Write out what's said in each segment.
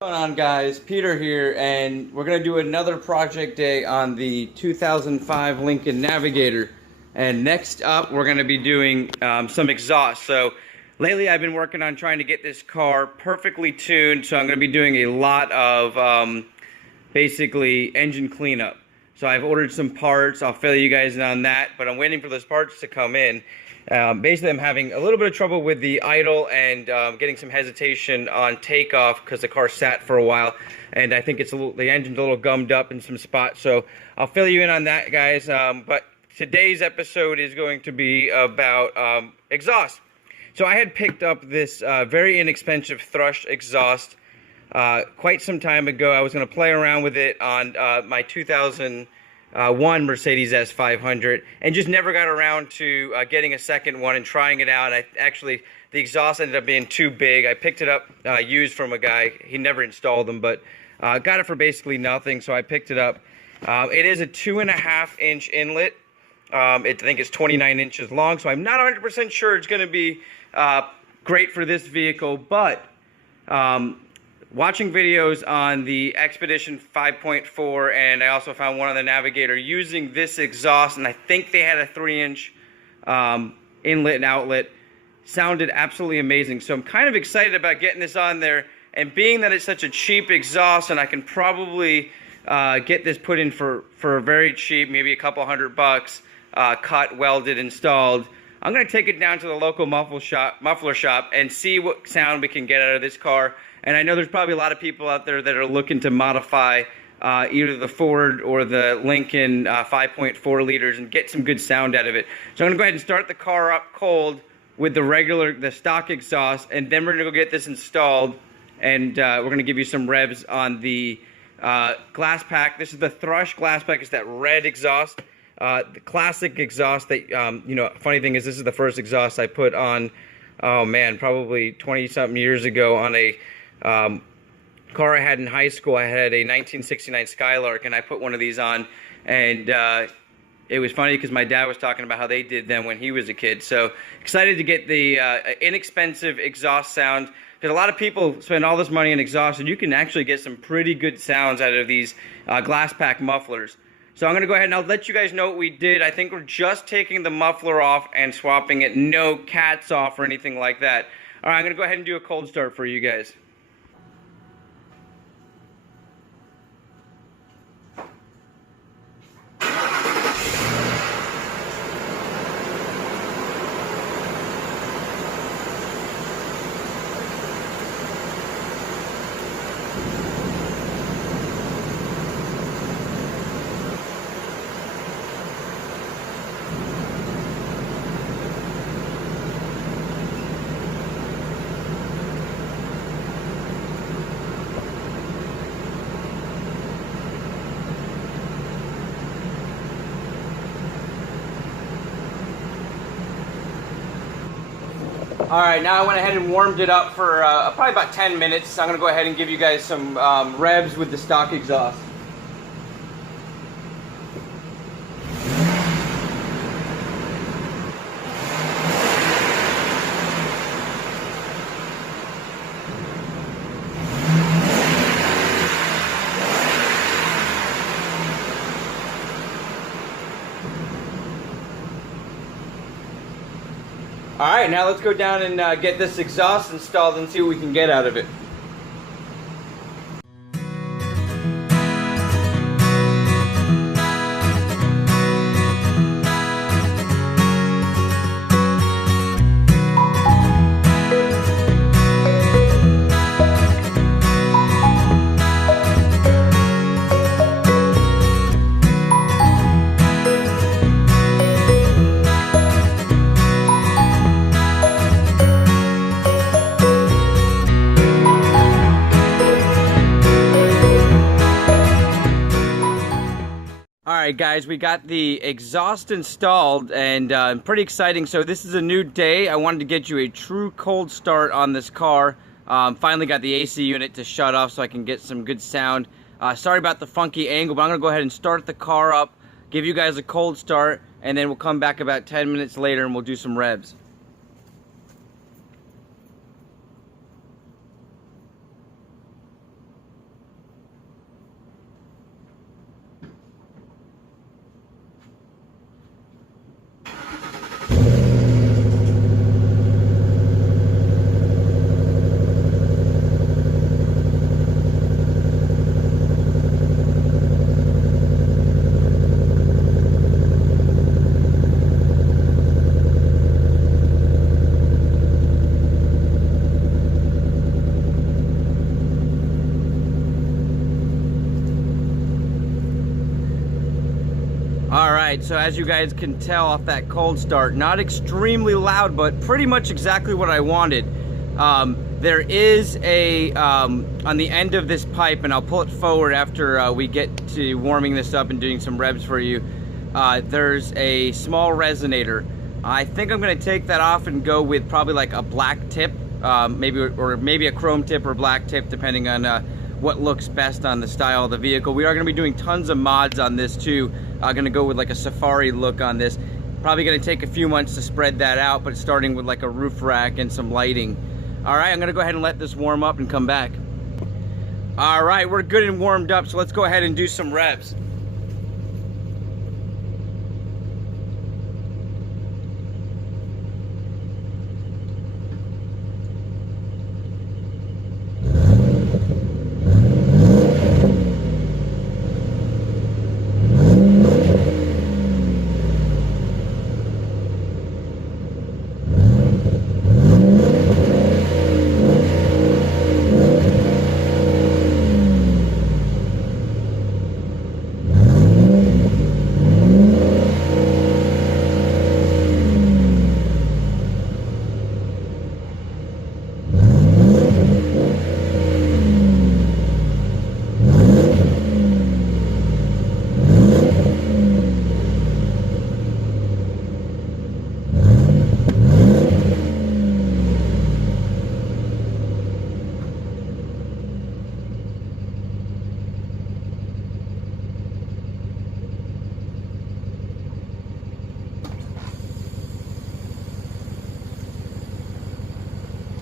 What's going on, guys? Peter here, and we're going to do another project day on the 2005 Lincoln Navigator. And next up, we're going to be doing some exhaust. So lately I've been working on trying to get this car perfectly tuned, so I'm going to be doing a lot of basically engine cleanup. So I've ordered some parts. I'll fill you guys in on that, but I'm waiting for those parts to come in. Basically, I'm having a little bit of trouble with the idle and getting some hesitation on takeoff because the car sat for a while, and I think the engine's a little gummed up in some spots. So I'll fill you in on that, guys. But today's episode is going to be about exhaust. So I had picked up this very inexpensive Thrush exhaust quite some time ago. I was going to play around with it on my 2001 Mercedes S500 and just never got around to getting a second one and trying it out. The exhaust ended up being too big. I picked it up used from a guy. He never installed them, but got it for basically nothing, so I picked it up. It is a 2.5-inch inlet. I think it's 29 inches long, so I'm not 100% sure it's going to be great for this vehicle, but watching videos on the Expedition 5.4, and I also found one on the Navigator using this exhaust, and I think they had a 3-inch inlet and outlet. Sounded absolutely amazing. So I'm kind of excited about getting this on there, and being that it's such a cheap exhaust, and I can probably get this put in for very cheap, maybe a couple $100, cut, welded, installed. I'm going to take it down to the local muffler shop and see what sound we can get out of this car. And I know there's probably a lot of people out there that are looking to modify either the Ford or the Lincoln 5.4 liters and get some good sound out of it. So I'm going to go ahead and start the car up cold with the stock exhaust, and then we're going to go get this installed, and we're going to give you some revs on the Glasspack. This is the Thrush Glasspack. It's that red exhaust. The classic exhaust that, funny thing is, this is the first exhaust I put on, oh man, probably 20-something years ago on a car I had in high school. I had a 1969 Skylark, and I put one of these on, and it was funny because my dad was talking about how they did them when he was a kid. So excited to get the inexpensive exhaust sound, because a lot of people spend all this money on exhaust, and you can actually get some pretty good sounds out of these Glasspack mufflers. So I'm going to go ahead and I'll let you guys know what we did. I think we're just taking the muffler off and swapping it. No cats off or anything like that. All right, I'm going to go ahead and do a cold start for you guys. Alright, now I went ahead and warmed it up for probably about 10 minutes. I'm going to go ahead and give you guys some revs with the stock exhaust. Alright, now let's go down and get this exhaust installed and see what we can get out of it. Alright guys, we got the exhaust installed, and pretty exciting. So this is a new day. I wanted to get you a true cold start on this car. Finally got the AC unit to shut off so I can get some good sound. Sorry about the funky angle, but I'm going to go ahead and start the car up, give you guys a cold start, and then we'll come back about 10 minutes later and we'll do some revs. right, so as you guys can tell off that cold start, not extremely loud, but pretty much exactly what I wanted. There is a, on the end of this pipe, and I'll pull it forward after we get to warming this up and doing some revs for you. There's a small resonator. I think I'm going to take that off and go with probably like a black tip, maybe a chrome tip or black tip, depending on what looks best on the style of the vehicle. We are going to be doing tons of mods on this too. I'm going to go with like a safari look on this. Probably going to take a few months to spread that out, but starting with like a roof rack and some lighting. All right, I'm going to go ahead and let this warm up and come back. All right, we're good and warmed up, so let's go ahead and do some revs.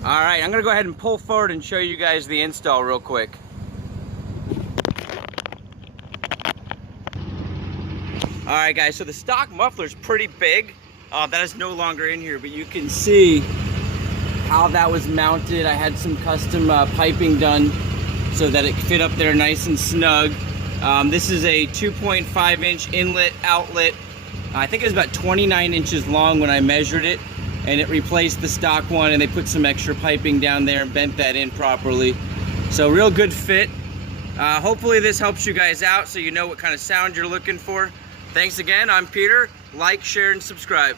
All right, I'm gonna go ahead and pull forward and show you guys the install real quick. All right, guys, so the stock muffler's pretty big. That is no longer in here, but you can see how that was mounted. I had some custom piping done so that it fit up there nice and snug. This is a 2.5 inch inlet outlet. I think it was about 29 inches long when I measured it, and it replaced the stock one, and they put some extra piping down there and bent that in properly. So real good fit. Hopefully this helps you guys out so you know what kind of sound you're looking for. Thanks again, I'm Peter. Like, share, and subscribe.